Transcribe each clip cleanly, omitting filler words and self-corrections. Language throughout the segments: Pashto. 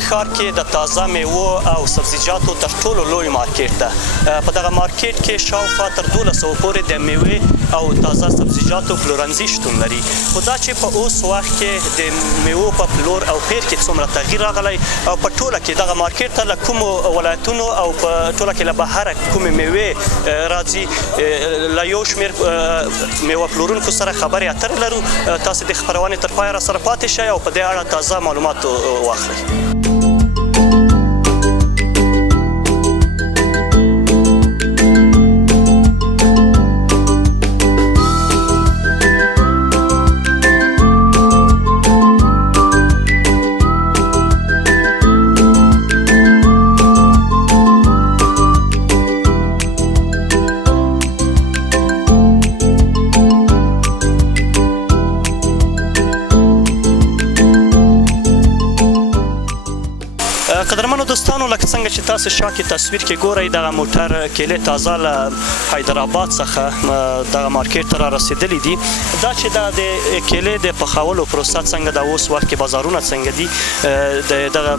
کابل ښار کې د تازه میوو او سبزیجاتو تر ټولو لوی مارکیټ ده. په دغه مارکیټ کې شاوخوا تر 1200 پورې د میوې او تازه سبزیجاتو پلورنځي شتون لري. خو دا چې په اوس وخت کې د میوو په پلور او پیر کې څومره تغییر راغلی او په ټوله کې دغه مارکیټ ته له کومو ولایتونو او په ټوله کې له بهره کومې میوې راځي، له یو شمېر میوه پلورونکو سره خبرې اترې لرو. تاسې د خپرونې تر پایه راسره پاتې شئ او په دې اړه تازه معلومات واخلئ. قدرمنو دوستانو، لکه څنګه چې تاسو شا کې تصویر کې ګورئ، دغه موټر کیلې تازه له حیدرآباد څخه دغه مارکیټ ته را رسېدلي دي. دا چې دا د کیلې د پخولو پروسه څنګه ده، اوس وخت کې بازارونه څنګه دي، دغه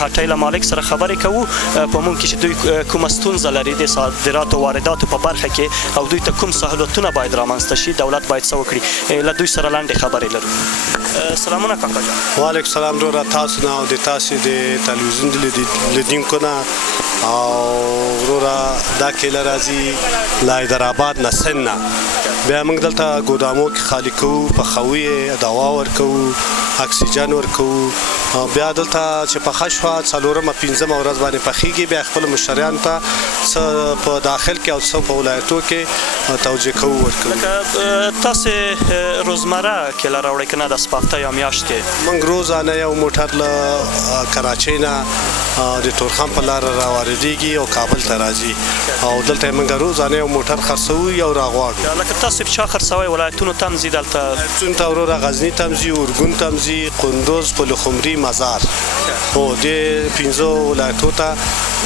هټۍ له مالک سره خبرې کوو په موږ کې چې دوی کومه ستونزه لري د صادراتو وارداتو په برخه کې او دوی ته کوم سهولتونه باید رامنځته شي، دولت باید څه وکړي. له دوی سره لنډې خبرې لرو. سلامونه کاکا جان. وعلیکم سلام وروره، تاسو نه او د تاسو د تلویزیون لیدونکو نه. او وروره دا کیله راځي له حیدرآباد نه سن نه. بیا موږ دلته ګودامو کې خالي کوو، پخوو یې، دوا ورکوو، اکسیجن ورکوو. بیا دلته چې پخه شوه 4مه 5مه ورځ باندې پخیږي، بیا خپلو مشتریانو ته څه په داخل کې او څه په ولایتو کې توجیه کوو ورکوو. لکه تاسې روزمره کیله راوړئ که نه د هفته یا میاشت کې؟ موږ روزانه یو موټر له کراچۍ نه د تورخم په لاره راواردېږي او کابل ته راځي او دلته موږ روزانه یو موټر خرڅوو یا راغواړو. لکه تاسو چا خرڅوئ؟ ولایتونو ته هم ځي دلته؟ ولایتونو ته وروره غزني ته هم ځي، اورګون ته هم ځي، قندوز، پلخمري، مزار. هو دې 5 ولایتو ته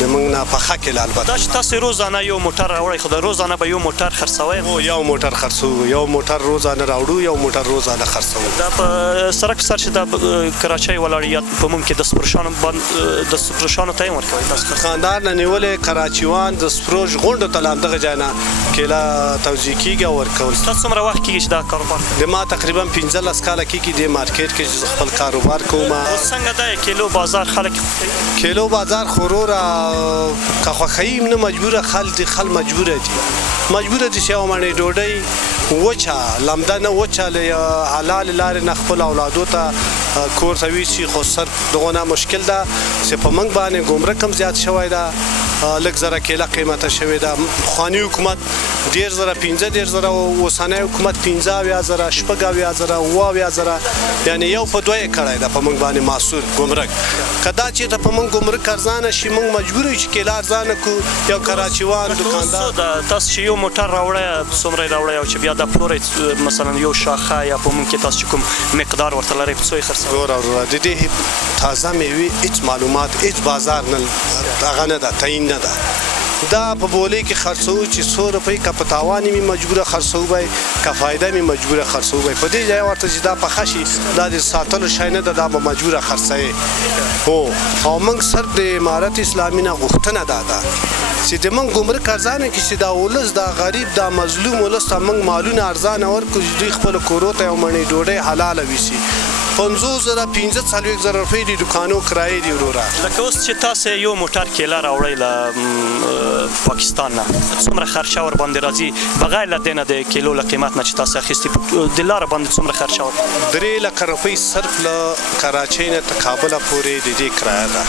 د موږ نه پخه کیله. البته دا چې تاسې روزانه یو موټر راوړئ، خو د روزانه به یو موټر خرڅوئ؟ هو یو موټر خرڅوو، یو موټر روزانه راوړو، یو موټر روزانه خرڅوو. دا په سړک سر چې دا کراچۍ ولاړ یا په موږ کې د سپروشانو ته یې ورکوئ تاسو؟ خاندار نه نیولې کراچیوان د سپروش غونډو ته له همدغه ځای نه کیله توزیع کېږي او ورکول. تاسو څومره وخت کېږي چې دا کاروبار کوئ؟ د ما تقریبا 15 کاله کېږي دې مارکیټ کې چې خپل کاروبار کوم. اوس څنګه ده کیلو بازار خلک خوښوي؟ کیلو بازار خو وروره که خوښوي نه مجبوره مجبوره دي چې یو مڼۍ ډوډۍ وچه لمده نه وچه له حلال لارې نه خپل اولادو ته کور ته ویسي، خو سر دغونه مشکل ده چې په موږ باندې ګمرک هم زیات شوی ده، لږ زره کیله قیمته شوې ده. پخواني حکومت 10,000 15,000 اوسنی حکومت 15,000 16,000 اووه، یعنې یو په دوه یې کړی ده په موږ باندې محصول ګمرک. که دا چېرته په موږ ګمرک ارزانه شي، موږ مجبور یو چې کیله ارزانه کړو. یو کراچیوان دوکاندار تاسو چې یو موټر راوړئ څومره یې راوړئ او چې بیا دا پلورئ مثلا یو شاخه یا په موږ کې تاسو چې کوم مقدار ورته لرئ په څو یې خرڅوئ؟ وروره د دې تازه میوې هېڅ معلومات هېڅ بازار نه هغه نه ده، تعیین نه ده. دا په بولې کې خرڅوو چې 100 روپۍ که په تاوان مې مجبوره خرڅوو بی، که فایده مې مجبوره خرڅوو بی. په دې ځای ورته چې دا پخه شي دا د ساتلو شی نه ده، دا به مجبوره خرڅوې. هو او موږ سر د امارت اسلامي نه غوښتنه دا ده چې د موږ ګمرک ارزانه کړي، چې دا ولس دا غریب دا مظلوم ولس ته موږ مالونه ارزانه ورکړو چې دوی خپلو کورو ته یو مڼۍ ډوډۍ حلاله ویسي. 50,000 45,000 روپۍ د دوکانو کرایې دي وروره. لکه اوس چې تاسې یو موټر کیله راوړئ له پاکستان نه، څومره خرچه ورباندې راځي بغیر له دې نه د کیلو له قیمت نه چې تاسې اخیستي د لاره باندې څومره خرچه ورته؟ 3 لکه روپۍ صرف له کراچۍ نه تر کابله پورې د دې کرایه ده،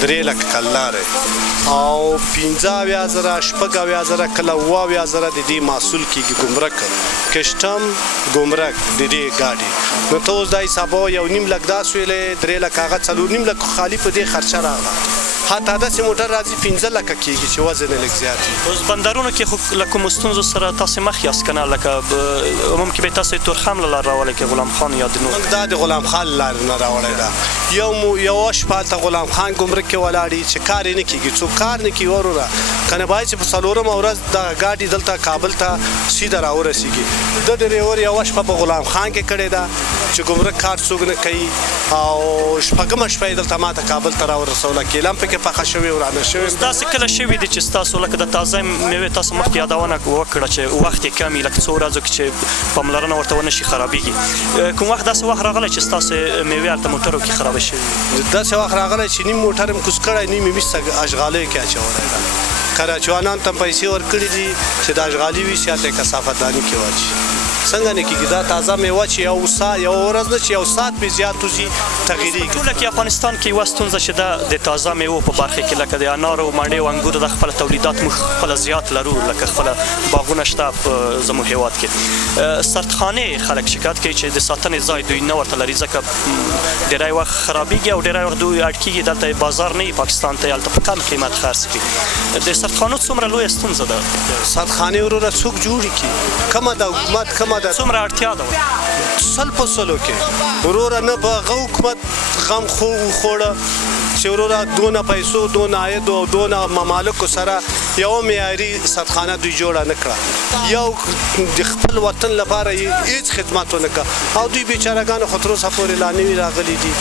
3 لکه کلارې او 15,000 16,000 کله 20,000 د دې محصول کېږي ګمرک کشتم ګمرک د دې ګاډي. نو ته اوس دا حسابوه 1.5 لک دا سویلې 3 لک هغه 4.5 لک خالي په دې خرچه راغله. حتی داسې موټر راځي 15 لکه کېږي چې وزن یې لږ زیات وي. اوس بندرونو کې خو له کومو ستونزو سره تاسې مخ یاست که نه؟ لکه ممکن به تاسې تورخم له لارې راوړی کې غلام خان یا د نور؟ موږ دا د غلام خان له لارې نه راوړی ده. یوه شپه هلته غلام خان ګمرک کې ولاړي چې کار یې نه کېږي، څوک کار نه کوي وروره، که نه باید چې په 4مه ورځ دغه ګاډي دلته کابل ته سیده راورسېږي. د ډریور یوه شپه په غلام خان کې کړې ده چې ګمرک کار څوک نه کوي، او 8مه شپه یې دلته ما ته کابل ته راورسوله. کیله هم پکې پخه شوې ورانه شوې. داسې کله شوي دي چې ستاسو لکه د تازه مېوې تاسو مخکې یادونه وکړه چې وخت یې کم وي، لکه څو ورځو کې چې پاملرنه ورته ونه شي خرابېږي، کوم وخت داسې وخت راغلی چې ستاسې مېوې هلته موټرو کې خرابه شوي؟ داسې وخت راغلی چې نیم موټر هم کوز کړی، نیم یې میسته اشغالیو کې اچولی ده. کراچوانانو ته پیسې ورکړي دي چې د اشغالي وي چې هلته یې کثافت داني کې واچي. څنګه نه کېږي؟ دا تازه میوه چې یو ورځ نه چې یو ساعت پرې زیات وځي تغیرېږي. ټوله کې افغانستان کې یوه ستونزه چې ده د تازه میوو په برخه کې، لکه د انارو، مڼې او انګورو د خپله تولیدات موږ خپله زیات لرو، لکه خپله باغونه شته په زموږ هېواد کې. سردخانې خلک شکایت کوي چې د ساتنې ځای دوی نه ورته لري، ځکه ډېری وخت خرابېږي او ډېری وخت دوی اړ کېږي دلته بازار نه وي پاکستان ته، هلته په کم قیمت خرڅ کړي. د سردخانو څومره لویه ستونزه ده؟ سردخانې وروره څوک جوړې کړي؟ کومه د حکومت کومه ده؟ څومره اړتیا ده؟ 100% کې وروره نه په هغه حکومت غم خوړه چې وروره دونه پیسو، دونه عاید او دونه ممالکو سره یوه معیاري سردخانه دوی جوړه نه کړه، یو د خپل وطن لپاره یې هېڅ خدمت ونه کړه، او دوی بیچارهګانو خو تر اوسه پورې لا نوي راغلي دي،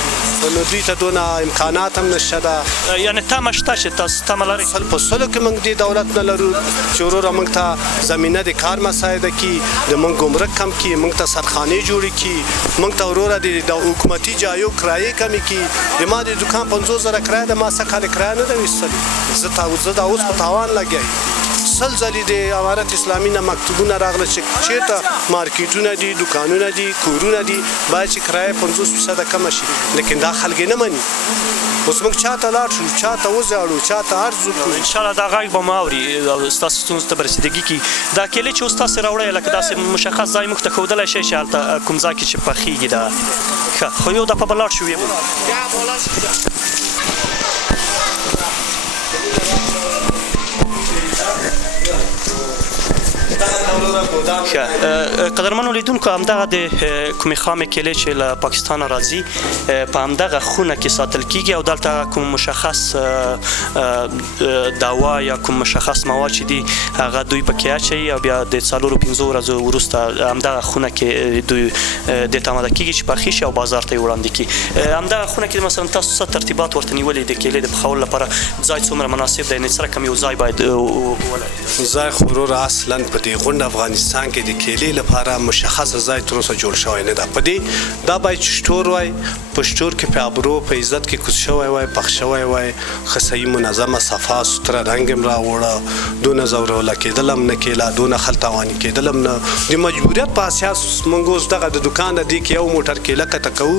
نو دوی ته دونه امکانات هم نشته ده. یعنې تمه شته چې تاسو تمه لرئ؟ 100% کې موږ دې دولت نه لرو چې وروره موږ ته زمینه د کار مساعده کړي، د موږ ګمرک کم کړي، موږ ته سردخانې جوړې کړي، موږ ته وروره د حکومتي جایو کرایې کمې کړي. د ما د دوکان 50,000 کرایه ده، ما څه کال کرایه نه ده ویستلې، زه دا اوس په تاوان لګیا یم. 100 ځلې د امارت اسلامي نه مکتوبونه راغله چې چېرته مارکیټونه دي، دوکانونه دي، کورونه دي، باید چې کرایه 50% کمه شي، لیکن دا خلک یې نه مني. اوس موږ چا ته لاړ شو، چا ته وزاړو، چا ته عرض وکړو. انشاءالله دا غږ به مو اوري او ستاسو ستونزو ته به رسېدګي کړي. دا کیلې چې اوس تاسې راوړی لکه داسې مشخص ځای موږ ته ښودلی شئ چې هلته کوم ځای کې چې پخېږي دا؟ ښه، خو یو دفعه به لاړ شو. قدرمنو لیدونکو، همدغه د کومې خامې کیلې چې له پاکستانه راځي په همدغه خونه کې ساتل کېږي، او دلته کوم مشخص دوا یا کوم مشخص مواد چې دي هغه دوی پکې اچوي، او بیا د 4-5 ورځو وروسته همدغه خونه کې دوی دې ته آماده کېږي چې پخې شي او بازار ته یې وړاندې کړي. همدغه خونه کې مثلا تاسو څه ترتیبات ورته نیولي د کیلې د پخولو لپاره؟ ځای څومره مناسب دی؟ یعنې څه رقم یو ځای باید ولري؟ ځای خو وروره اصلا په دې غونډ افغانستان کې د کیلې لپاره مشخص ځای تر اوسه جوړ شوی نه ده. په دې دا باید چې سټور وای، په سټور کې په ابرو په عزت کې کوز شوی وای، پخ شوی وای، ښه صحیح منظمه صفا سوتره رنګ هم راوړه، دونه زوروله کېدل هم نه کېله، دونه خلطواني کېدل هم نه. د مجبوریت په اساس موږ اوس دغه د دوکان د دې کې یو موټر کیله کته کوو،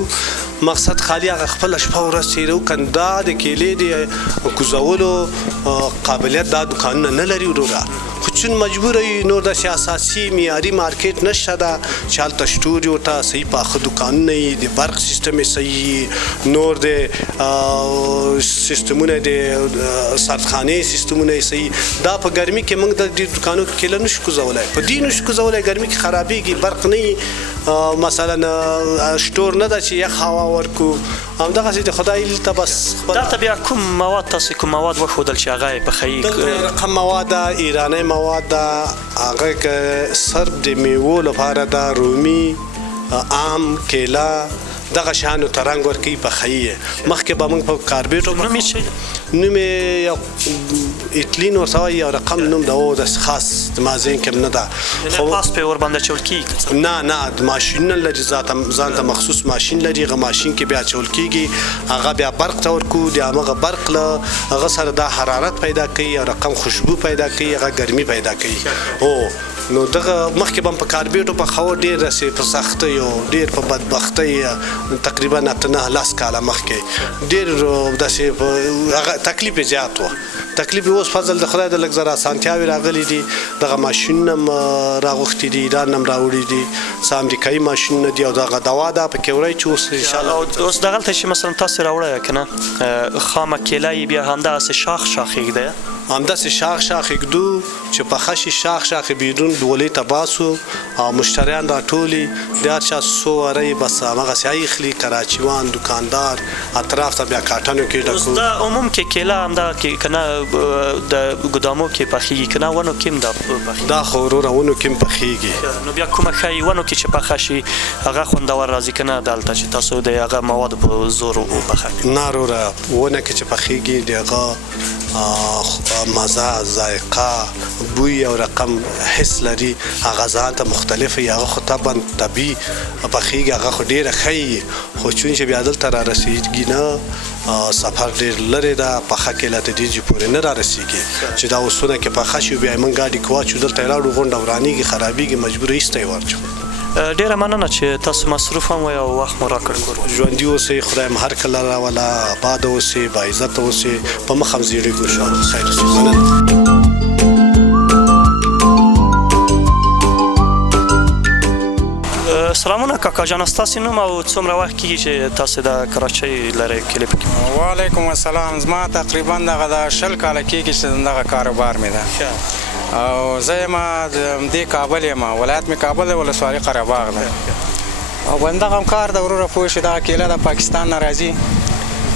مقصد خالي هغه خپله شپه ورځ تېروو، که دا د کیلې د کوزولو قابلیت دا دوکانونه نه لري وروره، خو چون مجبور یي، نور داسې اساسي معیاري مارکیټ نشته ده چې هلته سټور یې ورته صحیح پاخه دوکانونه یي، د برق سیستم یې صحیح یي، نور د سیستمونه د سردخانې سیستمونه یې صحیح. دا په ګرمي کې موږ د دې دوکانو کې کیله نشو کوزولی، په دې نشو کوزولی، ګرمي کې خرابېږي، برق نه یي، مثلا سټور نه ده چې یخ هوا ورکو. همدغسې د خدای ته بس دلته بیا کوم مواد تاسې کوم مواد وښودل چې هغه یې پخوي؟ دلته رقم مواد ده، ایرانی مواد ده، هغه که صرف د میوو لپاره ده، رومي، ام، کیله، دغه شیانو ته رنګ ورکوي، پخوي یې. مخکې به موږ په کاربیټو نوم یې ایتلین ورته وایي، یو رقم نوم ده، او داسې خاص زما ذهن کې هم نه ده. پاس پرې ورباندې اچول کېږي؟ نه، ماشینونه لري، ځان ته مخصوص ماشین لري، هغه ماشین کې بیا اچول کېږي، هغه بیا برق ته ورکو، د همغه برق له هغه سره دا حرارت پیدا کوي، یو رقم خوشبو پیدا کوي، هغه ګرمي پیدا کوي. نو دغه مخکې به په کاربیټو پخاوه ډېر رسې په سختۍ او ډېر په بدبختۍ تقریبا 9 کاله مخکې ډېر داسې هغه تکلیف یې زیات و تکلیف اوس فضل د خدای د لږ زره اسانتیاوې راغلي دي دغه ماشینونه هم راغوښتي دي ایران هم راوړي دي څه امریکایي ماشینونه دي او دغه دوا ده پکې وړی چې اوس انشاءالله اوس دغلته چې مثلا تاسې راوړی که نه خامه کیله یې بیا همدغسې شاخ ایږدی همداسې شاخ ایږدو چې پخه شي شاخ بیرون ډولۍ ته باسو او مشتریان راټولي د هر چا څو وری بس همغسې ایخلي کراچیوان دوکاندار اطراف ته بیا کاټنو کې ډکو اوس دا عموم کې کیله همدغه کې که نه د ګدامو کې پخېږي که نه ونو کې هم دا پخېږي دا خو وروره ونو کې هم پخېږي نو بیا کومه ښایي ونو کې چې پخه شي هغه خوندور راځي که نه دلته چې تاسو د هغه موادو په زور وپخه نه وروره ونه کې چې پخېږي د هغه مزه ذایقه بوی او رقم حس لري هغه ځان ته مختلف وي هغه خو طبیعي پخېږي هغه خو ډېره ښه وي خو چون چې بیا دلته را رسېږي نه سفر ډېر لرې ده پخه کیله تر دې پورې نه را رسېږي چې دا اوسونه کې پخه شي بیا یې موږ ګاډي کې واچو دلته یې راوړو غونډه ورانېږي خرابېږي مجبوره ایسته یې ورچو ډیره مننه چې تاسو مصروف هم وئ او وخت مو راکړ ژوندي اوسئ خدای مو هر کله راوله آباد اوسئ باعزته اوسئ په مخ هم زیږېږو انشاءالله خیر اوسئ مننه سلامونه کاکا جان ستاسې نوم او څومره وخت کېږي چې تاسې د کراچۍ لرئ کلي پکې وعلیکم السلام زما تقریبا دغه د 20 کاله کېږي چې دغه کاروبار مې ده او زه یم د دې کابل یم ولایت مې کابل دی ولسوالي قره باغ ده او بندغه هم کار د وروره پوه شي دغه کیله د پاکستان نه راځي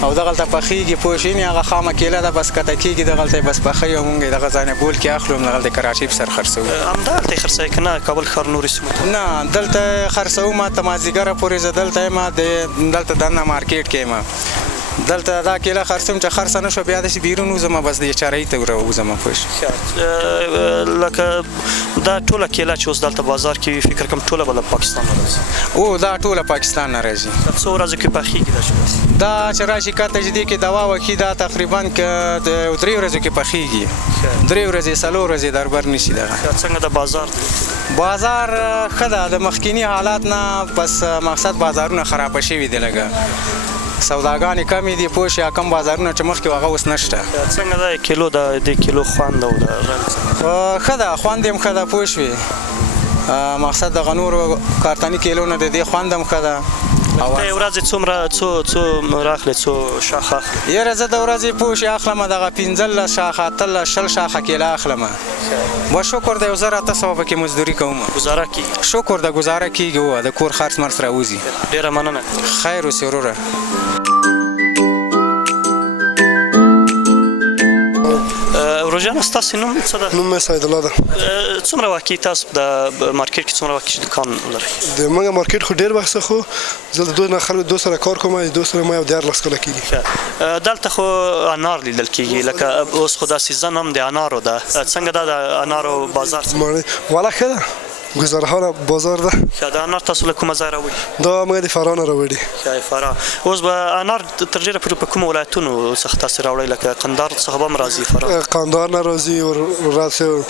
او دغلته پخېږي پوه شي هغه خامه کیله ده بس کته کېږي دغلته بس پخوي او مونږ یې دغه ځای نه بول کې اخلو دغلته کراچۍ په سر خرڅوو همدلته یې خرڅوئ که نه کابل ښار نورې سیمو ته نه دلته خرڅوم تر مازدیګره پورې زه دلته یم دلته دننه مارکیټ کې یم دلته دا کیله خرڅوم چې خرڅه نه شو بیا داسې بیرون وځم بس د چارهیي ته وځم پوه شي لکه دا ټوله کیله چې اوس دلته بازار کې وي فکر کوم ټوله به له پاکستان نه راځي او دا ټوله پاکستان نه راځي څو ورځو کې پخېږي دا چې راشي کاته چې دې کې دوا وکړي دا تقریبا که 3 ورځو کې پخېږي 3 ورځې 4 ورځې در بر نشي دغه څنګه د بازار بازار ښه ده د مخکیني حالات نه بس مقصد بازارونه خرابه شوي دي لږه سوداګانې کمې دي پوه شي کم بازارونه چې مخکې هغه اوس نشته څنګه دا کیلو د دې کیلو خوند او د ښه ده خوند یې هم ښه ده پوه شوې مقصد دغه نورو کارتني کیلو نه د دې خوند هم ښه ده ته ورځې څومره څو راخلې څو شاخه یاره زه د ورځې پوه شي اخلم دغه 15 شاخه 20 شاخه کیله اخلم و شکر د 1800 پکې مزدوري کوم گزاره کیږي شکر د گزاره کیږي و د کور خرڅ مرڅ راوځي ډیره مننه خیر اوسې وروره روژان ستاسې نوم څه ده نوم مې سید الله ده څومره وخت کېږي تاسو د مارکیټ کې څومره وخت چې دکان لرئ د موږ مارکیټ خو ډېر وخت خو زه د دوه خلکو دوه سره کار کوم دوه سره ما یو 14 کاله کېږي دلته خو انار لیدل کېږي لکه اوس خو دا سیزن هم د انارو ده څنګه دا د انارو بازار والا ښه ده گزاره‌ها بازار ده دا انار تاسو له کومه ځای راوړي دا موږ د فراه نه راوړي فراه اوس به انار تر ډېره پورې په کومو ولایتونو څخه تاسې راوړئ لکه قندهار څخه به هم راځي فراه قندهار نه راځي وراسه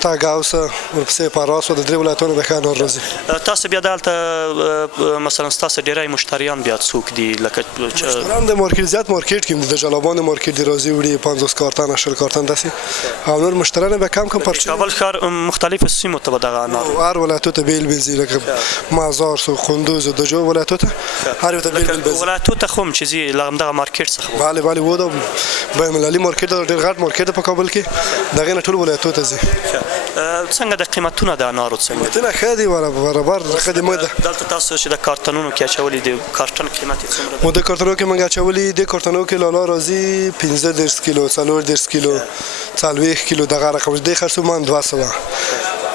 تاګاوسه ورپسې فراه د درې ولایتونو د انار راځي تاسو بیا دلته مثلا ستاسو ډېری مشتریان بیا څوک دي لکه مشتریان د مارکیټ زیات مارکیټ کې د جلابان مارکیټ دی راځي وړي 50 کارتن 80 کارتن داسې او نور مشتریان به کم پرچې کابل ښار مختلفو سیمو ته به دغه انار هر ولایتو ته بیل بیل لکه مازار سو قندوز و دجو ولایتو ته هر یو ته بیل بیل ولایتو ته خو چې زی دغه مارکیټ څخه bale و دا بین المللي مارکیټ ډېر غټ مارکیټ په کابل کې دغه نه ټول ولایتو ته ځي څنګه د قیمتونه د انارو څنګه قیمتونه ښه دي برابر خدمت دلته تاسو چې د کارتنونو کې اچولي دي کارتن قیمت څومره مو د کارتنو کې موږ اچولي د کارتنو کې لالا راځي 15 کیلو 40 کیلو 40 کیلو دغه رقم دی خرڅو من 200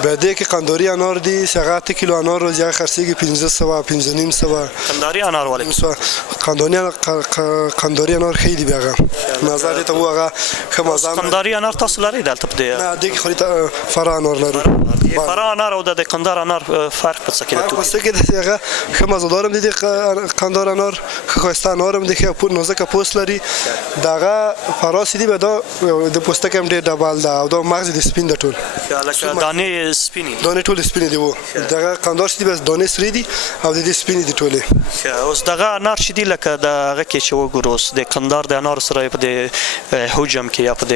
به دې کې قنداري انار دي څنګه 8 کیلو انار روز یې خرڅيږي 1500 1500 قنداري انار ولې قنداري انار خېدي بیاغه نظر ته وغه خمازان قنداري انار تاسو لري دلته په دې نه دې کې خوري فرا انار لري فرا انار او د قندار انار فرق څه کې څه کې دغه خمازدارم دي قندار انار خوسته انارم دي کې پور نازک پوست لري دغه فراسی دي به دا د پوستکم ډېر ډبل ده او دا مغز د سپین د ټول لکه دانې دانې سپینې دي دانې ټولې سپینې دي و دغه قندار چې دي بس دانې سرې دي او د دې سپینې دي ټولې. اوس دغه انار چې دي لکه د هغه کې چې وګورو اوس د قندار د انارو سره په د حجم کې یا په د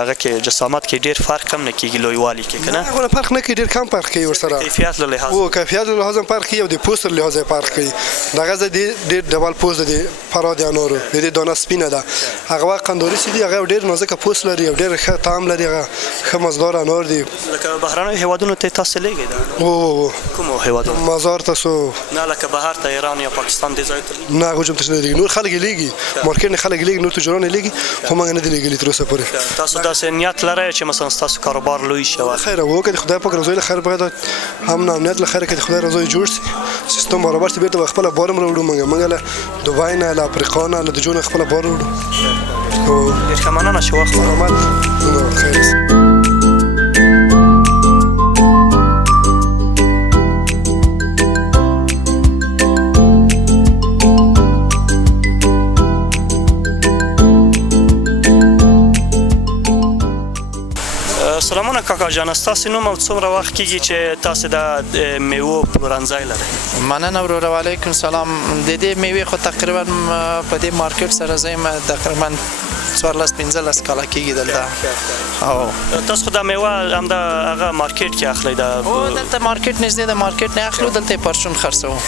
هغه کې جسامت کې ډېر فرق هم نه کېږي لویوالي کې که نه؟ هغه فرق نه کوي ډېر کم فرق کوي ورسره کیفیت له لحاظ او کیفیت له لحاظ فرق کوي او د پوست له لحاظ فرق کوي. دغه ډېر ډبل پوست دی فرا د انارو د دې دانه سپینه ده. هغه قنداري چې دي هغه ډېر نازک پوست لري او ډېر ښه طعم لري. هغه ښه مزدار انار دي. لکه بهرنیو هېوادونو ته تاسو لیږئ دا؟ او کومو هېوادونو؟ مزار تاسو نه لکه بهر ته ایران یا پاکستان دې ځایو ته لیږي؟ نه هغه هم ته نه لیږي. نور خلک یې لیږي مارکېټ نه خلک لیږي نور تجاران یې لیږي خو موږ نه دي لیږلي تر اوسه پورې. تاسو داسې نیت لرئ چې مثلا ستاسو کاروبار لوی شي؟ خیر وکړي خدای پاک رضای له خیر باید هم امنیت له خیر کې خدای رضای جوړ شي سیستم برابر شي بیرته خپل بارم وروړو. موږ له دوبای نه له افریقا نه له جون خپل بار وروړو. ډېر ښه مننه چې وخت مو خیر. سلامونه کاکا جان، ستاسې نوم او څومره وخت کېږي چې تاسې د میوو پلورنځی لرئ؟ مننه وروره، وعلیکم سلام. د دې میوې خو تقریبا په دې مارکیټ سره زه یم تقریبا 14-15 کاله کېږي دلته. او تاسو خو دا میوه همدا هغه مارکیټ کې اخلئ؟ او دلته مارکیټ نږدې د مارکیټ نه اخلو، دلته یې پرچون خرڅوو.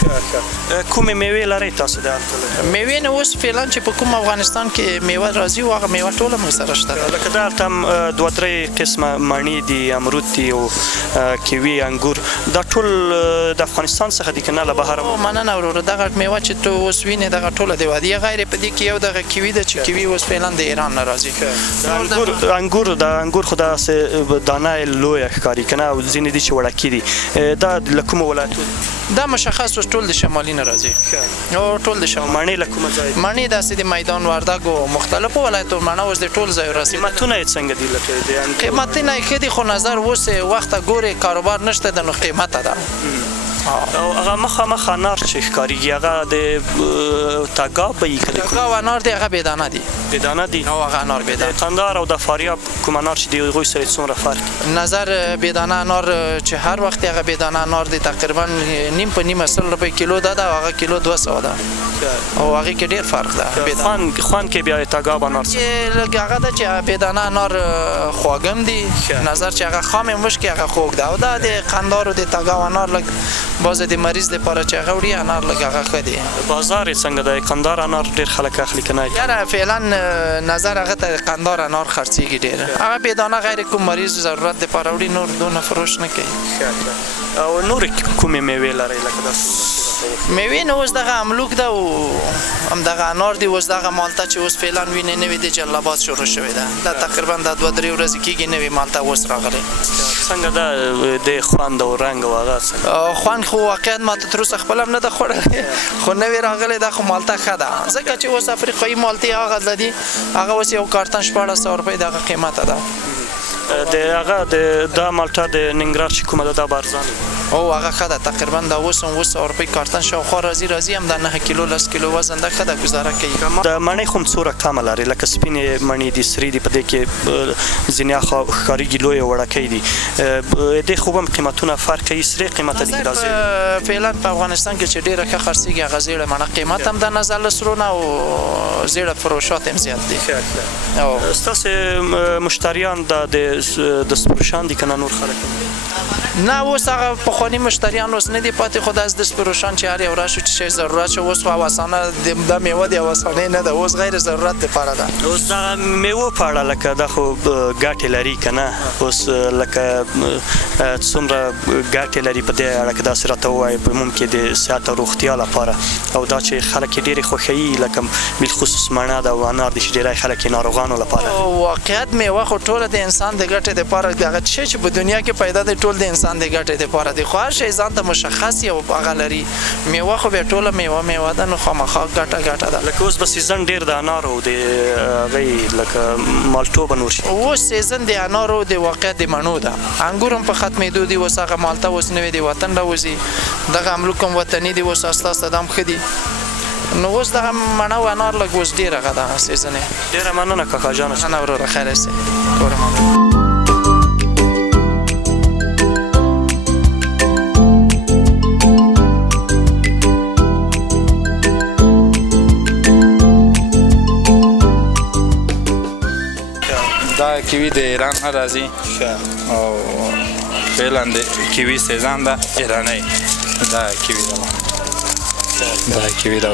کومې میوې لرئ تاسو د هلته؟ میوې نه اوس فعلا چې په کوم افغانستان کې میوه راځي و هغه میوه ټوله موږ سره شته. لکه دا هلته هم 2-3 قسمه مڼې دي، امرود دي او کیوي، انګور، دا ټول د افغانستان څخه دي که نه له بهره؟ مننه وروره، دغه میوه چې تو اوس وینې دغه ټوله د وادي غیر په دې کې یو دغه کیوي ده چې کیوي اوس فعلا د ایران نه راځي. انګور خو داسې دانه یې لویه ښکاري که نه او ځینې دي چې وړکي دي. دا له کومو ولایتو دي؟ دا مشخص اوس ټول د شمالي نه راځي او ټول د شمال. مڼې له کومه ځای دي؟ مڼې داسې د میدان وردګ او مختلفو ولایتو مڼه اوس د ټول ځایو راځي. قیمتونه یې څنګه دي؟ لکه قیمتونه یې ښه دي خو نظر اوس وخته ګورې کاروبار نشته ده نو قیمته ده. او هغه مخامخ انار چې ښکارېږي هغه د تګاب به یي که د کوم؟ تګاب انار دی هغه بېدانه دي. بېدانه دي؟ او هغه انار بېدانه. د قندار او د فاریاب کوم انار چې دی هغوی سره څومره فرق دي؟ نظر بېدانه انار چې هر وخت هغه بېدانه انار دی تقریبا نیم په نیمه 100 روپۍ کیلو ده او هغه کیلو 200 ده او هغې کې ډېر فرق ده. خوند کې بیا د تګاب انار لږ هغه ده چې بېدانه انار خواږه هم دي، نظر چې هغه خام هم وشکي هغه خوږ ده. او دا د قندار او د تګاب انار لږ بعضې د مریض دپاره چې هغه وړي انار لږ هغه ښه دی. بازار یې څنګه دی؟ قندار انار ډېر خلک اخلي که نه؟ یاره فعلا نظر هغه ته قندار انار خرڅېږي ډېر. هغه بېدانه غیر کوم مریض ضرورت دپاره وړي نور دونه فروش نه کوي. او نورې کومې میوې لرئ لکه داسې؟ میوې نه اوس دغه املوک ده او همدغه انار دی. اوس دغه مالته چې اوس فعلا وینې نوې د جلابات شروع شوې ده. دا تقریبا د 2-3 ورځې کېږي نوې مالته اوس راغلی. څنګه ده د خوند او رنګ او هغه څنګه؟ خوند خو واقعیت ما ته تر اوسه خپل هم نه ده خوړلی خو نوې راغلی ده خو مالته ښه ده ځکه چې اوس افریقایي مالتې هغه دي هغه اوس یو کارتن 1400 روپۍ دغه قیمته ده. د هغه دا مالټه د ننګرهار چې کومه ده دا به ارزانه او هغه ښه ده تقریبا د 200 روپۍ کارتن شاوخوا راځي هم د 9 کیلو 10 کیلو وزن ده ښه ده ګزاره کوي. د مڼې خو هم څومره کمه لري لکه سپینې مڼې دي سرې دي په دې کې ځینې ښکارېږي لویې وړکۍ دي دې خو هم قیمتونه فرق کوي سرې قیمته دي دا زیړه فعلا په افغانستان کې چې ډېره ښه خرڅېږي هغه زیړه مڼه قیمت هم د نظر له سرو نه او زیړه فروشات هم زیات دي. ستاسې مشتریان د سپروشان دي که نه نور خلک؟ نه اوس هغه پخواني مشتریان اوس نه دي پاتې خو داسې د سپروشان چې هر یو راشو چې شی ضرورت شو اوس خو اوسانه دا میوه د اوسانۍ نه ده اوس غیر ضرورت دپاره ده. اوس دغه میوو په اړه لکه دا خو ګټې لري که نه اوس لکه څومره ګټې لري په دې اړه که داسې راته ووایې په عموم کې د صحت او روغتیا لپاره او دا چې خلک یې ډېرې خوښوي لکه بالخصوص مڼه ده او انار دي چې ډېری خلک یې ناروغانو لپاره. واقعیت میوه خو ټوله د انسان د ګټې دپاره دغه شی چې په دنیا کې پیدا دی ټول د انسان د ګټې دپاره دی خو هر شی ځان ته مشخص یو هغه لري. میوه خو بیا ټوله میوه ده نو خامخا ګټه ده. لکه اوس به سیزن ډېر د انارو او د هغې لکه مالټو به نور شي. اوس سیزن د انارو د واقعیت د مڼو ده. انګور هم په ختمېدو دي اوس هغه مالټه اوس نوې د وطن راوځي دغه املوک هم وطني دي اوس اساس دا هم ښه دي نو اوس دغه مڼه او انار لږ اوس ډېر هغه ده سیزن یې. ډېره مننه کاکا جانه. مننه وروره خیر اوسې. کیوي د ایران نه راځي او فعلا د کیوي سیزان ده ایرانی دا کیوي ده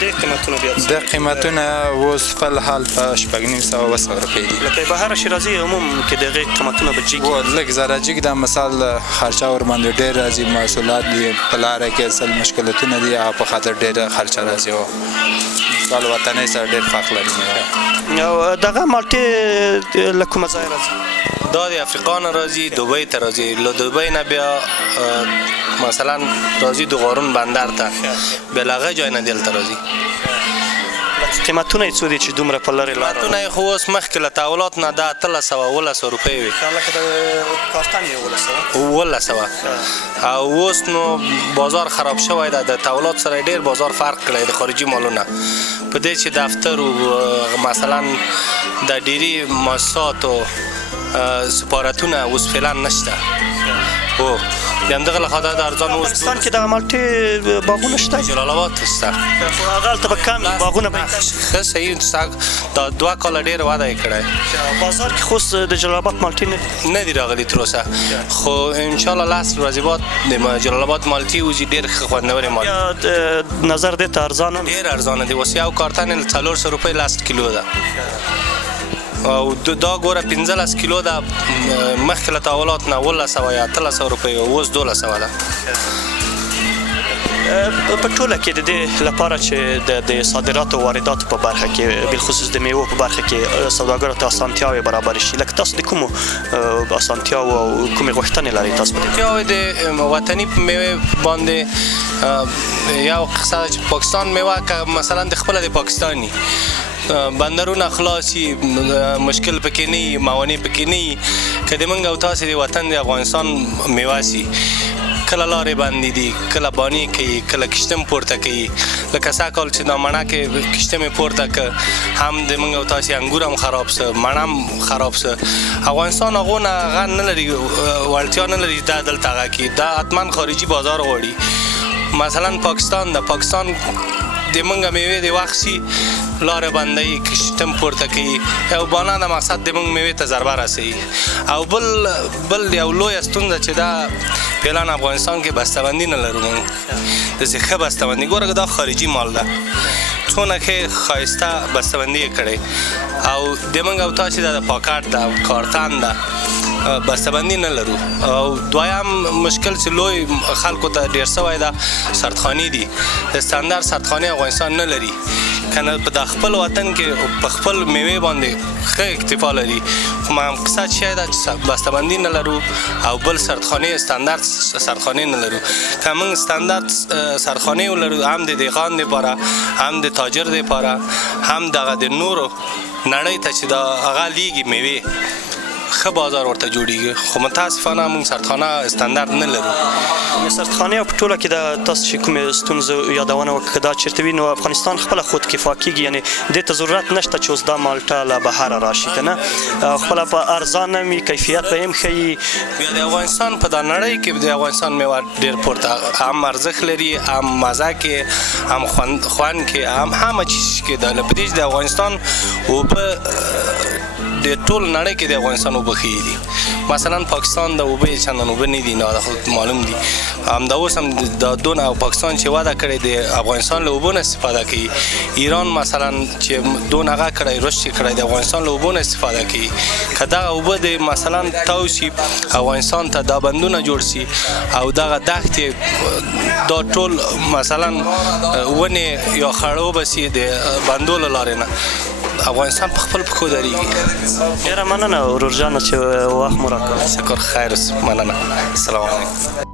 د قیمتونه بیا د قیمتونه اوس فل حال په 6.5 روپۍ دي لکه بهر شیرازي عموم کې د هغې قیمتونه به جګ لږ ذره جګ ده مثال خرچه ورباندې ډېر راځي محصولات دي په لاره کې اصل مشکلتونه دي هغه په خاطر ډېره خرچه راځي او مثال وطنۍ سره ډېر فرق لري او دغه مالټې له کومه ځایه راځي دا د افریقا نه راځي دوبۍ ته راځي له دوبۍ نه بیا مثلا راځي د غارون بندر ته بیا له هغه ځای نه دلته راځي قیمتونه یې څو دي چې دومره په لرې لاره قیمتونه یې خو اوس مخکې له تحولات نه دا 1300 روپۍ وي لکه د کارتن یې 1100 او اوس نو بازار خراب شوی ده د تحولات سره ډېر بازار فرق کړی د خارجي مالونه په دې چې دفتر او مثلا د ډیری مؤسساتو سفارتونه اوس فعلا نشته او د همدغه له خاطره د ارزان اوس پاکستان کې دغه مالټې باغونه شته جلال آباد شته خو هغه هلته به کم باغونه به ښه صحیح دا 2 کاله ډېر وده یې کړی بازار کې خو د جلال آباد مالټې نه دي راغلي تر اوسه خو انشاءالله لاس ورځې بعد د جلال آباد مالټې وځي ډېر ښه خوندورې مالټې نظر دې ته ارزانه ډېر ارزانه دي اوس یو کارتن 400 روپۍ لاست کیلو ده او دا ګوره 15 کیلو ده مخکې له تحولات نه 1100 یا 1300 روپۍ اوس 1200 ده په ټوله کې د دې لپاره چې د صادراتو او وارداتو په برخه کې بالخصوص د میوو په برخه کې سوداګرو ته اسانتیاوې برابرې شي لکه تاسو د کومو اسانتیاوو او کومې غوښتنې لرئ تاسو اسانتیاوې د وطني میوې باندې یو قصه چې پاکستان میوه که مثلا د خپله د پاکستاني بندرونه خلاصي مشکل پکې نه وي موانع پکې نه وي که د موږ او تاسې د وطن د افغانستان میوه سي کله لارې بندې دي کله بانې کوي کله کشته م پورته کوي لکه سږ کال چې دا مڼه کې کشته مې پورته که هم د موږ او تاسې انګور هم خراب سه مڼه هم خراب سه افغانستان هغو نه هغه نه لري وړتیا نه لري دا دلته هغه کړي دا حتما خارجي بازار غواړي مثلا پاکستان د پاکستان د موږ میوې د وخت سي لارې بندوي کشته م پورته کوي او بانه د مقصد د موږ میوې ته ضربه رسوي او بل یو لویه ستونزه چې دا فعلا افغانستان کې بسته‌بندي نه لرو موږ داسې ښه بسته‌بندي ګوره دا خارجي مال ده څونه ښې ښایسته بسته‌بندي یې کړې او د موږ او تاسې دا د پاکټ ده کارتن ده بسته‌بندي نه لرو او دویم مشکل چې لوی خلکو ته ډېر سوی ده سردخانې دي د استاندار سردخانې افغانستان نه لري کنه په د خپل وطن کې په خپل میوې باندې ښه اکتفا لري خو مقصد شی ده چې بسته‌بندي نه لرو او بل سردخانې استاندارد سردخانې نه لرو که موږ استاندارد سردخانې ولرو هم د دهقان دپاره هم د تاجر دپاره هم دغه د نورو نړۍ ته چې دا هغه لیږي میوې ښه بازار ورته جوړیږي خو متاسفانه موږ سردخانه استاندارد نه لرو سردخانې په ټوله کې د تاسو چې کومې ستونزو یادونه وکړه دا چېرته وي نو افغانستان خپله خودکفا کېږي یعنې دې ته ضرورت نشته چې اوس دا مالټه له بهره راشي که نه خپله په ارزانه وي کیفیت به یې هم ښیي بیا د افغانستان په دا نړۍ کې د افغانستان میوه ډېر پورته هم ارزښت لري هم مزه کې هم خوند کې هم همه چیز کې ده په دې چې د افغانستان اوبه د ټول نړۍ کې د افغانستان اوبه ښې دي مثلا پاکستان د اوبه چندان اوبه نه دي دا خو معلوم دي همدا اوس هم دا دونه او پاکستان چې وعده کړی د افغانستان له اوبو نه استفاده کوي ایران مثلا چې دونه هغه کړی رشد کړی د افغانستان له اوبو نه استفاده کوي که دغه اوبه د مثلا تاو شي افغانستان ته دا بندونه جوړ شي او دغه دښتې دا ټول مثلا ونې یا خړ وبسي د بندو له لارې نه افغانستان په خپل پښو درېږي ډېره مننه ورور جانه چې وخت مو راکړ شکر خیر مننه السلام علیکم